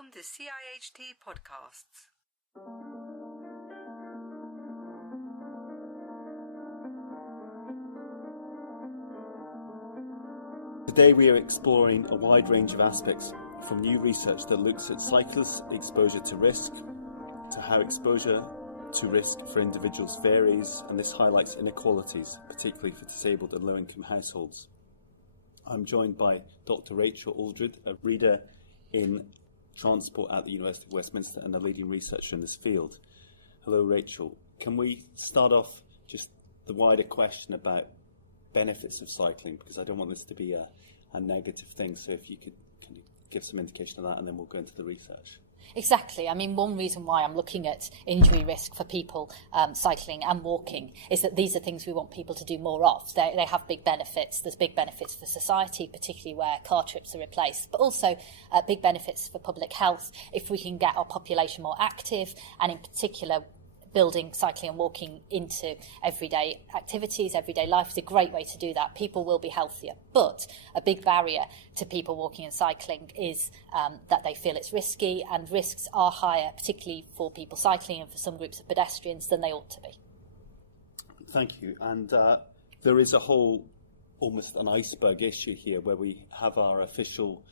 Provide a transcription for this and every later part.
Welcome to CIHT Podcasts. Today we are exploring a wide range of aspects, from new research that looks at cyclists' exposure to risk, to how exposure to risk for individuals varies, and this highlights inequalities, particularly for disabled and low-income households. I'm joined by Dr. Rachel Aldred, a reader in transport at the University of Westminster and a leading researcher in this field. Hello, Rachel. Can we start off just the wider question about benefits of cycling, because I don't want this to be a negative thing, so if you could kind of give some indication of that and then we'll go into the research. Exactly. I mean, one reason why I'm looking at injury risk for people cycling and walking is that these are things we want people to do more of. They have big benefits. There's big benefits for society, particularly where car trips are replaced, but also big benefits for public health if we can get our population more active, and in particular building cycling and walking into everyday activities, everyday life is a great way to do that. People will be healthier. But a big barrier to people walking and cycling is that they feel it's risky, and risks are higher, particularly for people cycling and for some groups of pedestrians, than they ought to be. Thank you. And there is a whole, almost an iceberg issue here, where we have our official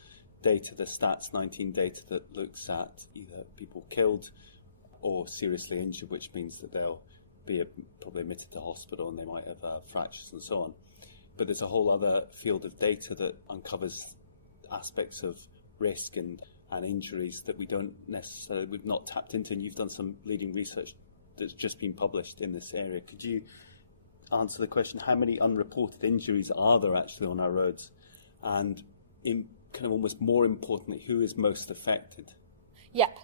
data, the Stats 19 data, that looks at either people killed or seriously injured, which means that they'll be probably admitted to hospital and they might have fractures and so on. But there's a whole other field of data that uncovers aspects of risk and injuries that we've not tapped into, and you've done some leading research that's just been published in this area. Could you answer the question, how many unreported injuries are there actually on our roads? And in kind of almost more importantly, who is most affected? Yep.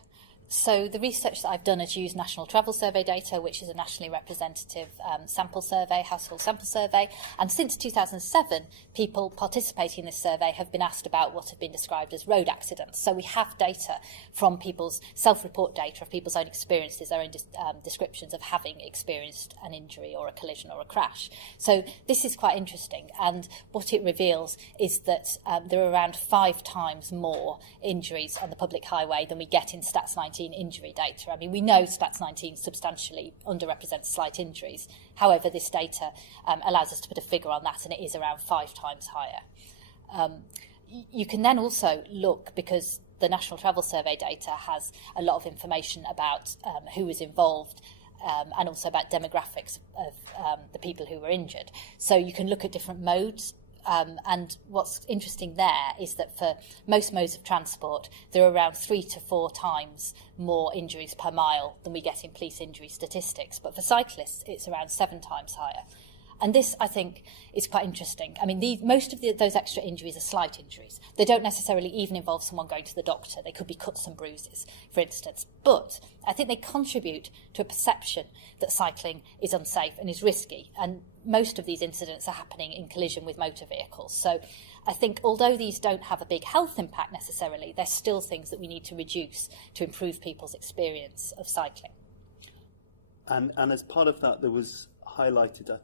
So the research that I've done has used National Travel Survey data, which is a nationally representative sample survey, household sample survey. And since 2007, people participating in this survey have been asked about what have been described as road accidents. So we have data from people's self-report data of people's own experiences, their own descriptions of having experienced an injury or a collision or a crash. So this is quite interesting. And what it reveals is that there are around 5 times more injuries on the public highway than we get in Stats 19 injury data. I mean, we know Stats 19 substantially underrepresents slight injuries. However, this data allows us to put a figure on that, and it is around 5 times higher. You can then also look, because the National Travel Survey data has a lot of information about who is involved, and also about demographics of the people who were injured. So you can look at different modes. And what's interesting there is that for most modes of transport, there are around 3 to 4 times more injuries per mile than we get in police injury statistics. But for cyclists, it's around 7 times higher. And this, I think, is quite interesting. I mean, most of those extra injuries are slight injuries. They don't necessarily even involve someone going to the doctor. They could be cuts and bruises, for instance. But I think they contribute to a perception that cycling is unsafe and is risky. And most of these incidents are happening in collision with motor vehicles. So I think although these don't have a big health impact necessarily, they're still things that we need to reduce to improve people's experience of cycling. And as part of that, there was highlighted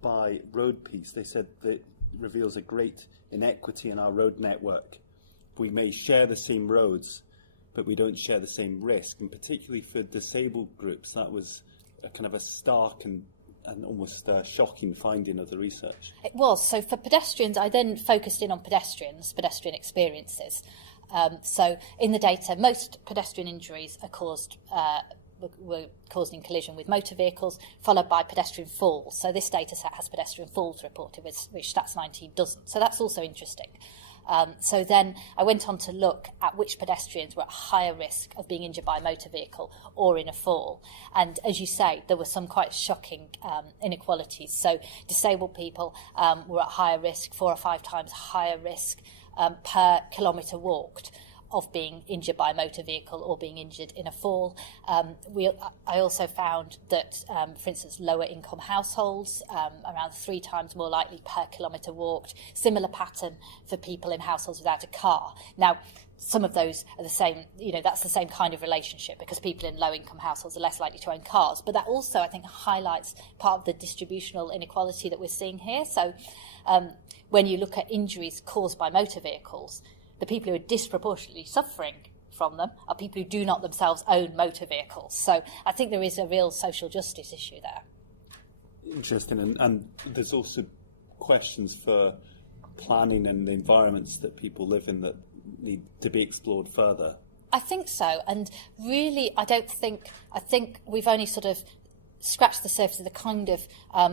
by Road Peace, they said that it reveals a great inequity in our road network. We may share the same roads, but we don't share the same risk, and particularly for disabled groups, that was a kind of a stark and almost shocking finding of the research. It was. So for pedestrians, I then focused in on pedestrian experiences. So in the data, most pedestrian injuries are were caused in collision with motor vehicles, followed by pedestrian falls. So this data set has pedestrian falls reported, which Stats 19 doesn't. So that's also interesting. So then I went on to look at which pedestrians were at higher risk of being injured by a motor vehicle or in a fall. And as you say, there were some quite shocking inequalities. So disabled people were at higher risk, 4 or 5 times higher risk per kilometre walked of being injured by a motor vehicle or being injured in a fall. I also found that, for instance, lower income households, around 3 times more likely per kilometre walked. Similar pattern for people in households without a car. Now, some of those are the same, that's the same kind of relationship, because people in low income households are less likely to own cars. But that also, I think, highlights part of the distributional inequality that we're seeing here. So when you look at injuries caused by motor vehicles, the people who are disproportionately suffering from them are people who do not themselves own motor vehicles. So I think there is a real social justice issue there. Interesting, and there's also questions for planning and the environments that people live in that need to be explored further. I think so, and really I think we've only sort of scratched the surface of the kind of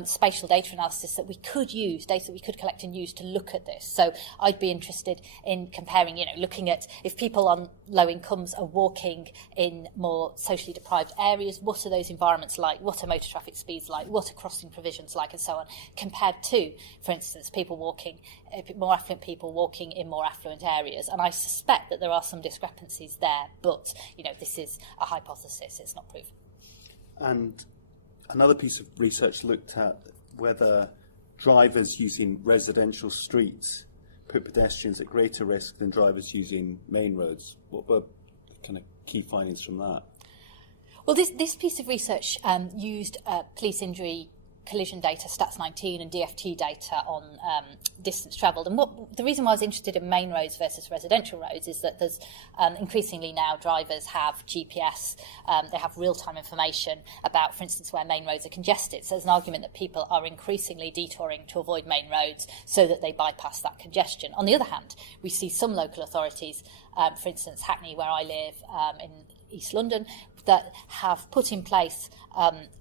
spatial data analysis that we could use, data that we could collect and use to look at this. So I'd be interested in comparing, looking at if people on low incomes are walking in more socially deprived areas, what are those environments like, what are motor traffic speeds like, what are crossing provisions like, and so on, compared to, for instance, more affluent people walking in more affluent areas. And I suspect that there are some discrepancies there, but, this is a hypothesis, it's not proven. And another piece of research looked at whether drivers using residential streets put pedestrians at greater risk than drivers using main roads. What were the kind of key findings from that? Well, this piece of research used police injury collision data, Stats 19, and DFT data on distance travelled. And the reason why I was interested in main roads versus residential roads is that there's increasingly now drivers have GPS, they have real-time information about, for instance, where main roads are congested. So there's an argument that people are increasingly detouring to avoid main roads so that they bypass that congestion. On the other hand, we see some local authorities, for instance, Hackney, where I live, in East London, that have put in place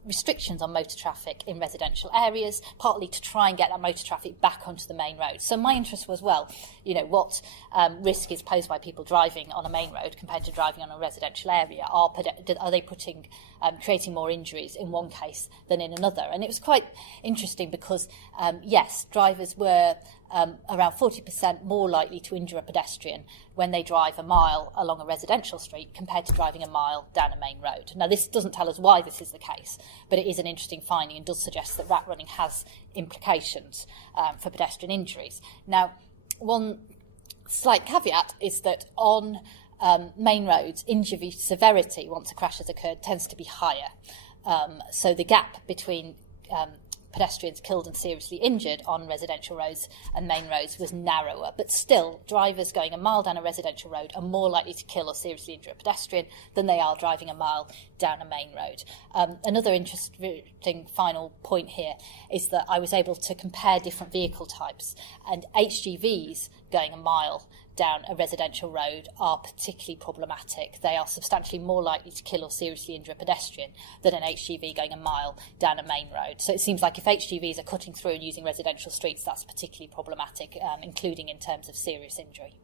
restrictions on motor traffic in residential areas, partly to try and get that motor traffic back onto the main road. So my interest was, what risk is posed by people driving on a main road compared to driving on a residential area? Are they creating more injuries in one case than in another? And it was quite interesting because, yes, drivers were around 40% more likely to injure a pedestrian when they drive a mile along a residential street compared to driving a mile down a main road. Now, this doesn't tell us why this is the case, but it is an interesting finding and does suggest that rat running has implications for pedestrian injuries. Now, one slight caveat is that on main roads, injury severity, once a crash has occurred, tends to be higher. So the gap between pedestrians killed and seriously injured on residential roads and main roads was narrower, but still drivers going a mile down a residential road are more likely to kill or seriously injure a pedestrian than they are driving a mile down a main road. Another interesting final point here is that I was able to compare different vehicle types, and HGVs going a mile down a residential road are particularly problematic. They are substantially more likely to kill or seriously injure a pedestrian than an HGV going a mile down a main road. So it seems like if HGVs are cutting through and using residential streets, that's particularly problematic, including in terms of serious injury.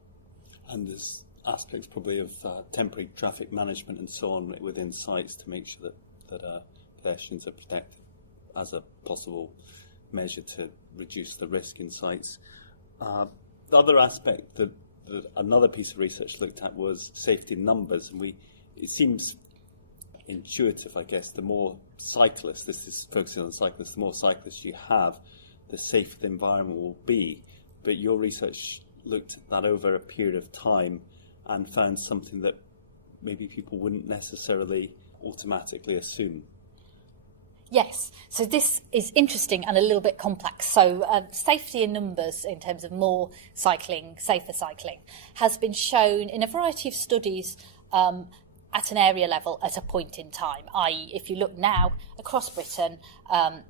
And there's aspects probably of temporary traffic management and so on within sites to make sure that pedestrians are protected as a possible measure to reduce the risk in sites. The other aspect that another piece of research looked at was safety in numbers, and it seems intuitive, I guess, the more cyclists, this is focusing on the cyclists, the more cyclists you have, the safer the environment will be. But your research looked at that over a period of time and found something that maybe people wouldn't necessarily automatically assume. Yes, so this is interesting and a little bit complex. So safety in numbers in terms of more cycling, safer cycling, has been shown in a variety of studies at an area level at a point in time, i.e. if you look now across Britain,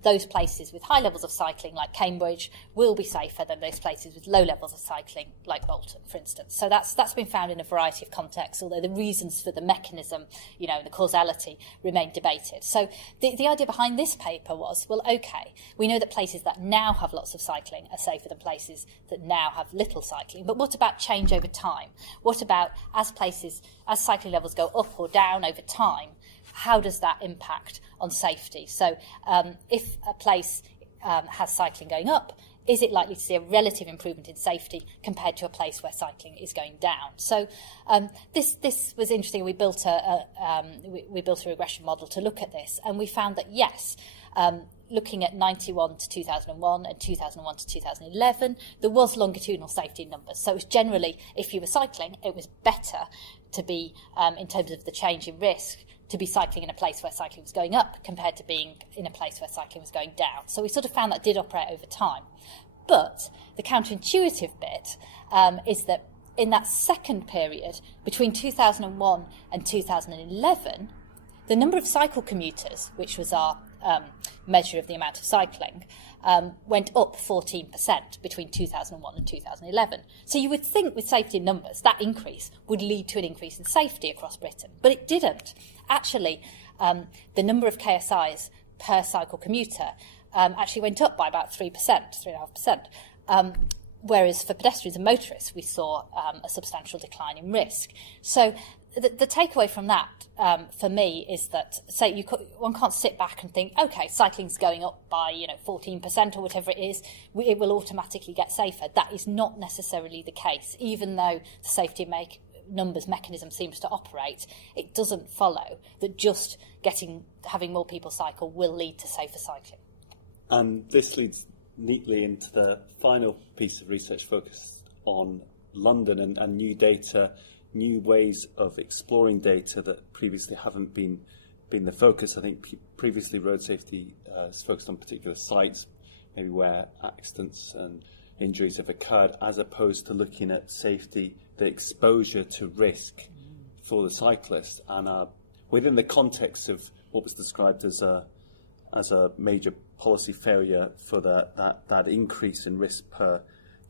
those places with high levels of cycling like Cambridge will be safer than those places with low levels of cycling like Bolton, for instance. So that's been found in a variety of contexts, although the reasons for the mechanism, the causality remain debated. So the idea behind this paper was, well, okay, we know that places that now have lots of cycling are safer than places that now have little cycling, but what about change over time? What about as cycling levels go up or down over time, how does that impact on safety? So if a place has cycling going up, is it likely to see a relative improvement in safety compared to a place where cycling is going down? So this was interesting. We built a regression model to look at this, and we found that yes, looking at 91 to 2001 and 2001 to 2011, there was longitudinal safety in numbers. So it was generally, if you were cycling, it was better to be, in terms of the change in risk, to be cycling in a place where cycling was going up compared to being in a place where cycling was going down. So we sort of found that did operate over time. But the counterintuitive bit is that in that second period, between 2001 and 2011, the number of cycle commuters, which was our measure of the amount of cycling, went up 14% between 2001 and 2011. So you would think with safety in numbers, that increase would lead to an increase in safety across Britain, but it didn't. Actually, the number of KSIs per cycle commuter actually went up by about 3.5%. Whereas for pedestrians and motorists, we saw a substantial decline in risk. So the takeaway from that, for me, is that, say, one can't sit back and think, OK, cycling's going up by 14% or whatever it is, it will automatically get safer. That is not necessarily the case. Even though the safety numbers mechanism seems to operate, it doesn't follow that just having more people cycle will lead to safer cycling. And this leads neatly into the final piece of research focused on London and new data, new ways of exploring data that previously haven't been the focus. I think previously road safety is focused on particular sites, maybe where accidents and injuries have occurred, as opposed to looking at safety, the exposure to risk for the cyclist. And within the context of what was described as a major policy failure for that increase in risk per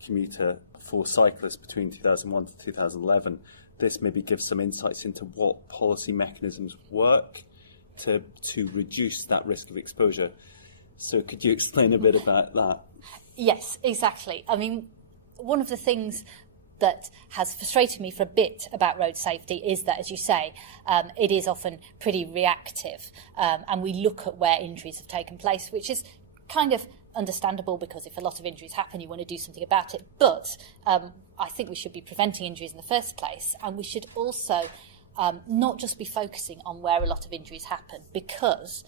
commuter for cyclists between 2001 to 2011, this maybe gives some insights into what policy mechanisms work to reduce that risk of exposure. So could you explain a bit about that? Yes, exactly. I mean, one of the things that has frustrated me for a bit about road safety is that, as you say, it is often pretty reactive, and we look at where injuries have taken place, which is kind of understandable, because if a lot of injuries happen, you want to do something about it. But I think we should be preventing injuries in the first place, and we should also not just be focusing on where a lot of injuries happen, because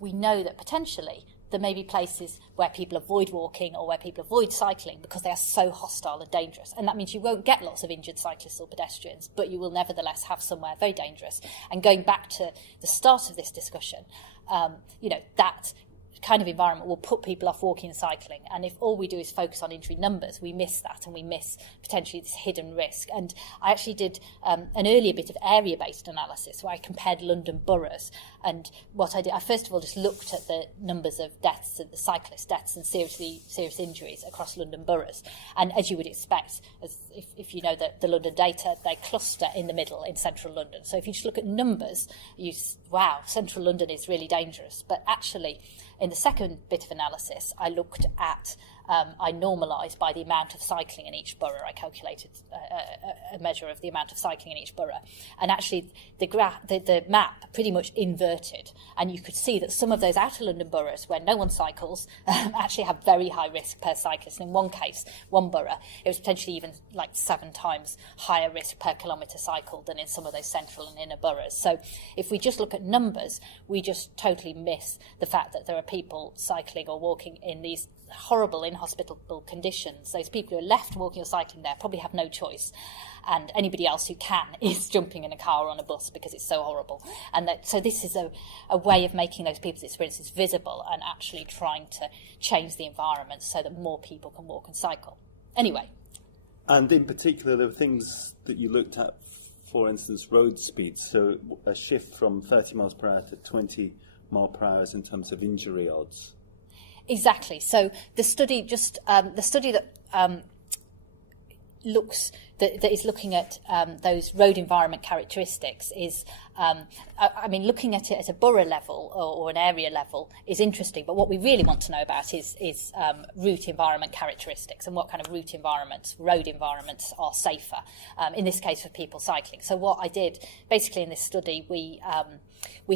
we know that potentially there may be places where people avoid walking or where people avoid cycling because they are so hostile and dangerous. And that means you won't get lots of injured cyclists or pedestrians, but you will nevertheless have somewhere very dangerous. And going back to the start of this discussion, that kind of environment will put people off walking and cycling. And if all we do is focus on injury numbers, we miss that, and we miss potentially this hidden risk. And I actually did an earlier bit of area-based analysis where I compared London boroughs. And what I did, I first of all just looked at the numbers of deaths, the cyclist deaths and serious injuries across London boroughs. And as you would expect, if you know the London data, they cluster in the middle in central London. So if you just look at numbers, wow, central London is really dangerous. But actually, in the second bit of analysis, I looked at, I normalised by the amount of cycling in each borough. I calculated a measure of the amount of cycling in each borough. And actually, the map pretty much inverted. And you could see that some of those outer London boroughs where no one cycles actually have very high risk per cyclist. And in one case, one borough, it was potentially even like 7 times higher risk per kilometre cycled than in some of those central and inner boroughs. So if we just look at numbers, we just totally miss the fact that there are people cycling or walking in these horrible inhospitable conditions. Those people who are left walking or cycling there probably have no choice, and anybody else who can is jumping in a car or on a bus because it's so horrible. And so this is a way of making those people's experiences visible and actually trying to change the environment so that more people can walk and cycle. Anyway. And in particular, there were things that you looked at, for instance, road speed. So a shift from 30 miles per hour to 20 miles per hour in terms of injury odds. Exactly. So the study that is looking at those road environment characteristics is, looking at it at a borough level or an area level is interesting. But what we really want to know about is route environment characteristics and what kind of road environments are safer. In this case, for people cycling. So what I did basically in this study, we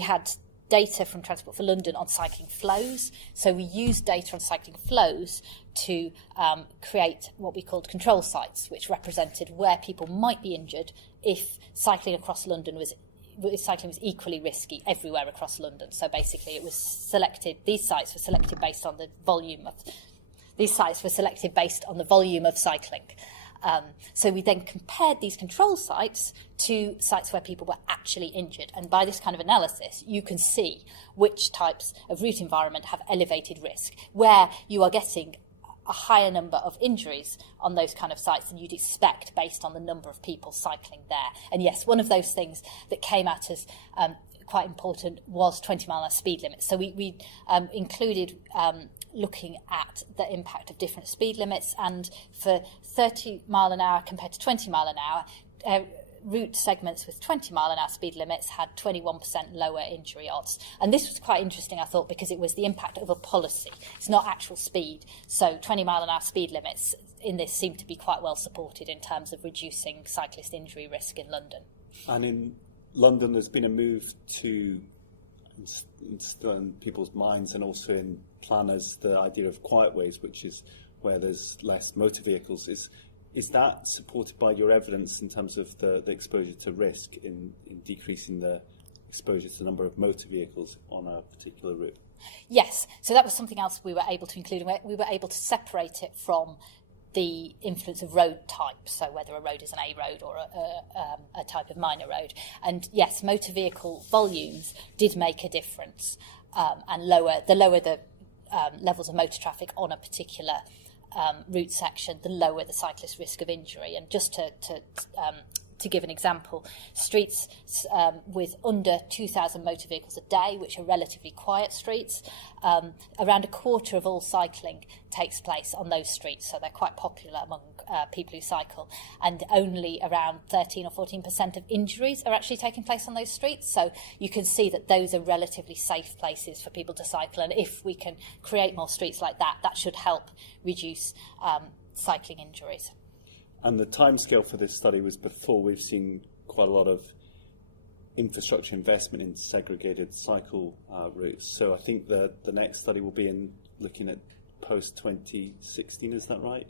had data from Transport for London on cycling flows. So we used data on cycling flows to create what we called control sites, which represented where people might be injured if cycling across London was equally risky everywhere across London. So basically it was selected, these sites were selected based on the volume of cycling. So we then compared these control sites to sites where people were actually injured. And by this kind of analysis, you can see which types of route environment have elevated risk, where you are getting a higher number of injuries on those kind of sites than you'd expect based on the number of people cycling there. And yes, one of those things that came out as quite important was 20-mile-an-hour speed limits. So we included looking at the impact of different speed limits, and for 30 mile an hour compared to 20 mile an hour, route segments with 20 mile an hour speed limits had 21% lower injury odds. And this was quite interesting, I thought, because it was the impact of a policy. It's not actual speed. So 20 mile an hour speed limits in this seem to be quite well supported in terms of reducing cyclist injury risk in London. And in London, there's been a move to instill in people's minds and also in planners the idea of quiet ways, which is where there's less motor vehicles. Is that supported by your evidence in terms of the exposure to risk in decreasing the exposure to the number of motor vehicles on a particular route? Yes, so that was something else we were able to include. We were able to separate it from the influence of road type, so whether a road is an A road or a type of minor road. And yes, motor vehicle volumes did make a difference, and the lower the levels of motor traffic on a particular route section, the lower the cyclist risk of injury. And just to give an example, streets with under 2,000 motor vehicles a day, which are relatively quiet streets, around a quarter of all cycling takes place on those streets, so they're quite popular among people who cycle, and only around 13 or 14% of injuries are actually taking place on those streets. So you can see that those are relatively safe places for people to cycle, and if we can create more streets like that, that should help reduce cycling injuries. And the timescale for this study was before we've seen quite a lot of infrastructure investment in segregated cycle routes. So I think the next study will be looking at post-2016, is that right?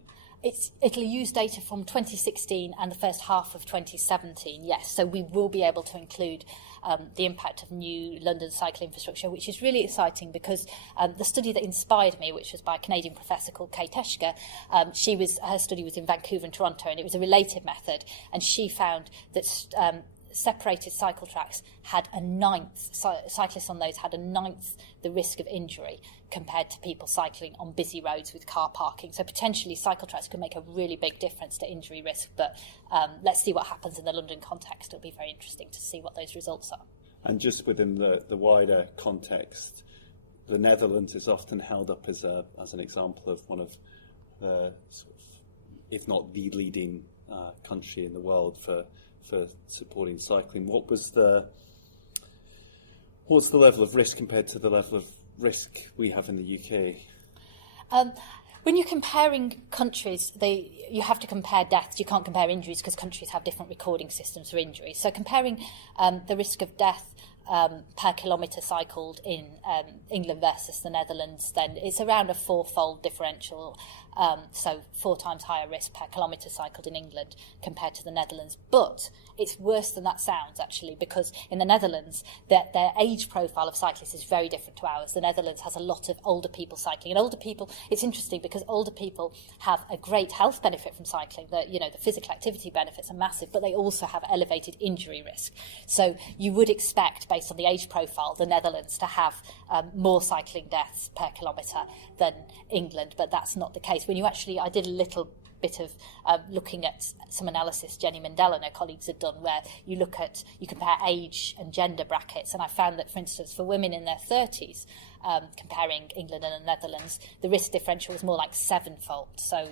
It'll use data from 2016 and the first half of 2017, yes. So we will be able to include the impact of new London cycle infrastructure, which is really exciting because the study that inspired me, which was by a Canadian professor called Kate Eschke, her study was in Vancouver and Toronto, and it was a related method, and she found that separated cycle tracks had a ninth, cyclists on those had a ninth the risk of injury compared to people cycling on busy roads with car parking. So potentially cycle tracks could make a really big difference to injury risk, but let's see what happens in the London context. It'll be very interesting to see what those results are. And just within the wider context, the Netherlands is often held up as an example of one of the, sort of, if not the leading country in the world for supporting cycling. What's the level of risk compared to the level of risk we have in the UK? When you're comparing countries, you have to compare deaths. You can't compare injuries because countries have different recording systems for injuries. So comparing the risk of death per kilometre cycled in England versus the Netherlands, then it's around a fourfold differential. So 4 times higher risk per kilometre cycled in England compared to the Netherlands. But it's worse than that sounds, actually, because in the Netherlands, their age profile of cyclists is very different to ours. The Netherlands has a lot of older people cycling. And older people, it's interesting because older people have a great health benefit from cycling. The physical activity benefits are massive, but they also have elevated injury risk. So you would expect, based on the age profile, the Netherlands to have more cycling deaths per kilometre than England, but that's not the case. I did a little bit of looking at some analysis Jenny Mindell and her colleagues had done, where you compare age and gender brackets, and I found that, for instance, for women in their 30s, comparing England and the Netherlands, the risk differential was more like 7-fold. So,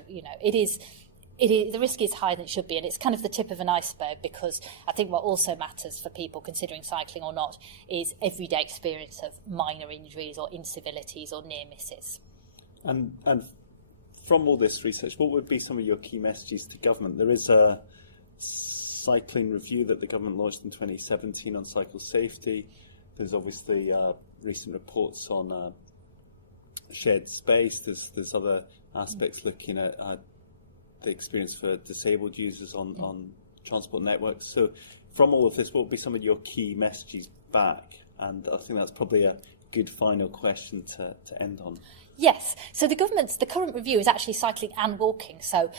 the risk is higher than it should be, and it's kind of the tip of an iceberg, because I think what also matters for people considering cycling or not is everyday experience of minor injuries or incivilities or near misses. And from all this research, what would be some of your key messages to government? There is a cycling review that the government launched in 2017 on cycle safety. There's obviously recent reports on shared space. There's other aspects looking at the experience for disabled users on transport networks. So from all of this, what would be some of your key messages back? And I think that's probably a good final question to end on. Yes, so the current review is actually cycling and walking, so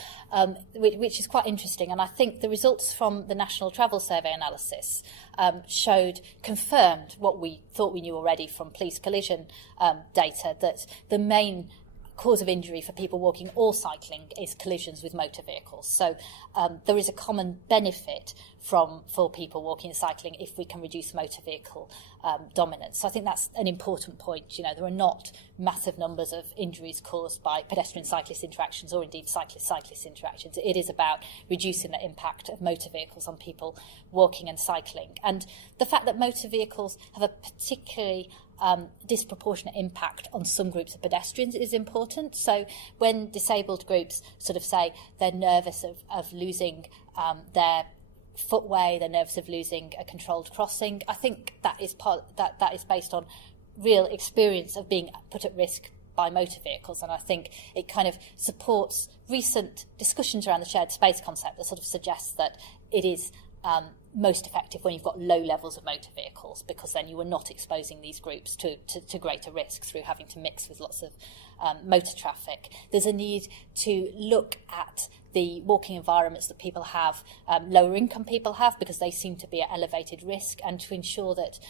which is quite interesting, and I think the results from the National Travel Survey analysis confirmed what we thought we knew already from police collision data, that the main cause of injury for people walking or cycling is collisions with motor vehicles. So there is a common benefit for people walking and cycling if we can reduce motor vehicle dominance. So I think that's an important point. You know, there are not massive numbers of injuries caused by pedestrian-cyclist interactions or indeed cyclist-cyclist interactions. It is about reducing the impact of motor vehicles on people walking and cycling. And the fact that motor vehicles have a particularly disproportionate impact on some groups of pedestrians is important. So when disabled groups sort of say they're nervous of losing their footway, they're nervous of losing a controlled crossing, I think that is based on real experience of being put at risk by motor vehicles, and I think it kind of supports recent discussions around the shared space concept that sort of suggests that it is most effective when you've got low levels of motor vehicles, because then you are not exposing these groups to greater risk through having to mix with lots of motor traffic. There's a need to look at the walking environments that people have, lower income people have, because they seem to be at elevated risk, and to ensure that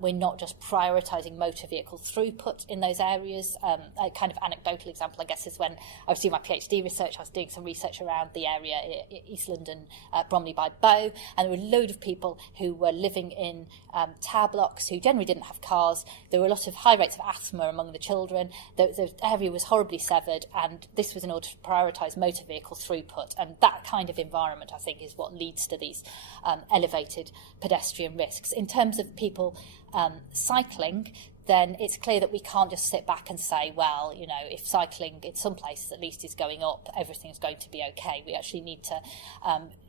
we're not just prioritising motor vehicle throughput in those areas. A kind of anecdotal example, I guess, is when I was doing my PhD research, I was doing some research around the area, East London, Bromley by Bow, and there were a load of people who were living in tower blocks who generally didn't have cars. There were a lot of high rates of asthma among the children. The area was horribly severed, and this was in order to prioritise motor vehicle throughput. And that kind of environment, I think, is what leads to these elevated pedestrian risks. In terms of people cycling, then it's clear that we can't just sit back and say, well, you know, if cycling in some places at least is going up, everything's going to be okay. We actually need to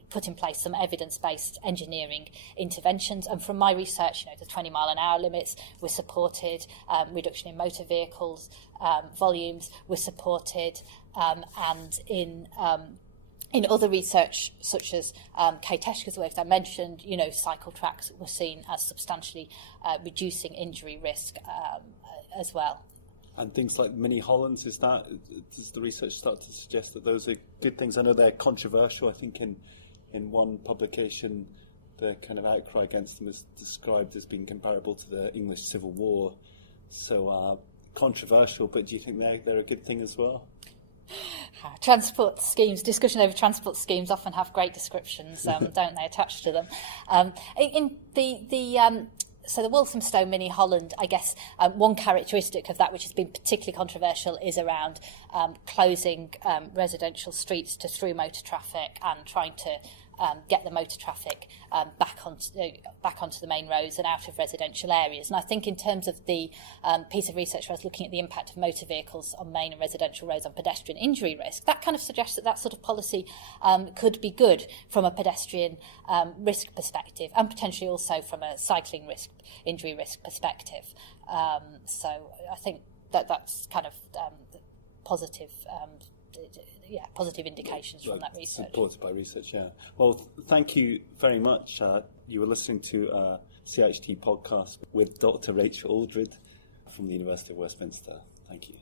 put in place some evidence-based engineering interventions. And from my research, you know, the 20-mile-an-hour limits were supported, reduction in motor vehicles volumes were supported, and in other research, such as Kay Teschke's work, as I mentioned, you know, cycle tracks were seen as substantially reducing injury risk as well. And things like mini Hollands, does the research start to suggest that those are good things? I know they're controversial. I think in one publication, the kind of outcry against them is described as being comparable to the English Civil War. So controversial, but do you think they're a good thing as well? Transport schemes, discussion over transport schemes often have great descriptions, don't they, attached to them. So the Walthamstow Mini Holland, I guess one characteristic of that which has been particularly controversial is around closing residential streets to through motor traffic and trying to get the motor traffic back onto the main roads and out of residential areas. And I think in terms of the piece of research where I was looking at the impact of motor vehicles on main and residential roads on pedestrian injury risk, that kind of suggests that sort of policy could be good from a pedestrian risk perspective, and potentially also from a cycling injury risk perspective. So I think that's kind of positive indications from that research. Supported by research, yeah. Well, thank you very much. You were listening to a CHT podcast with Dr. Rachel Aldred from the University of Westminster. Thank you.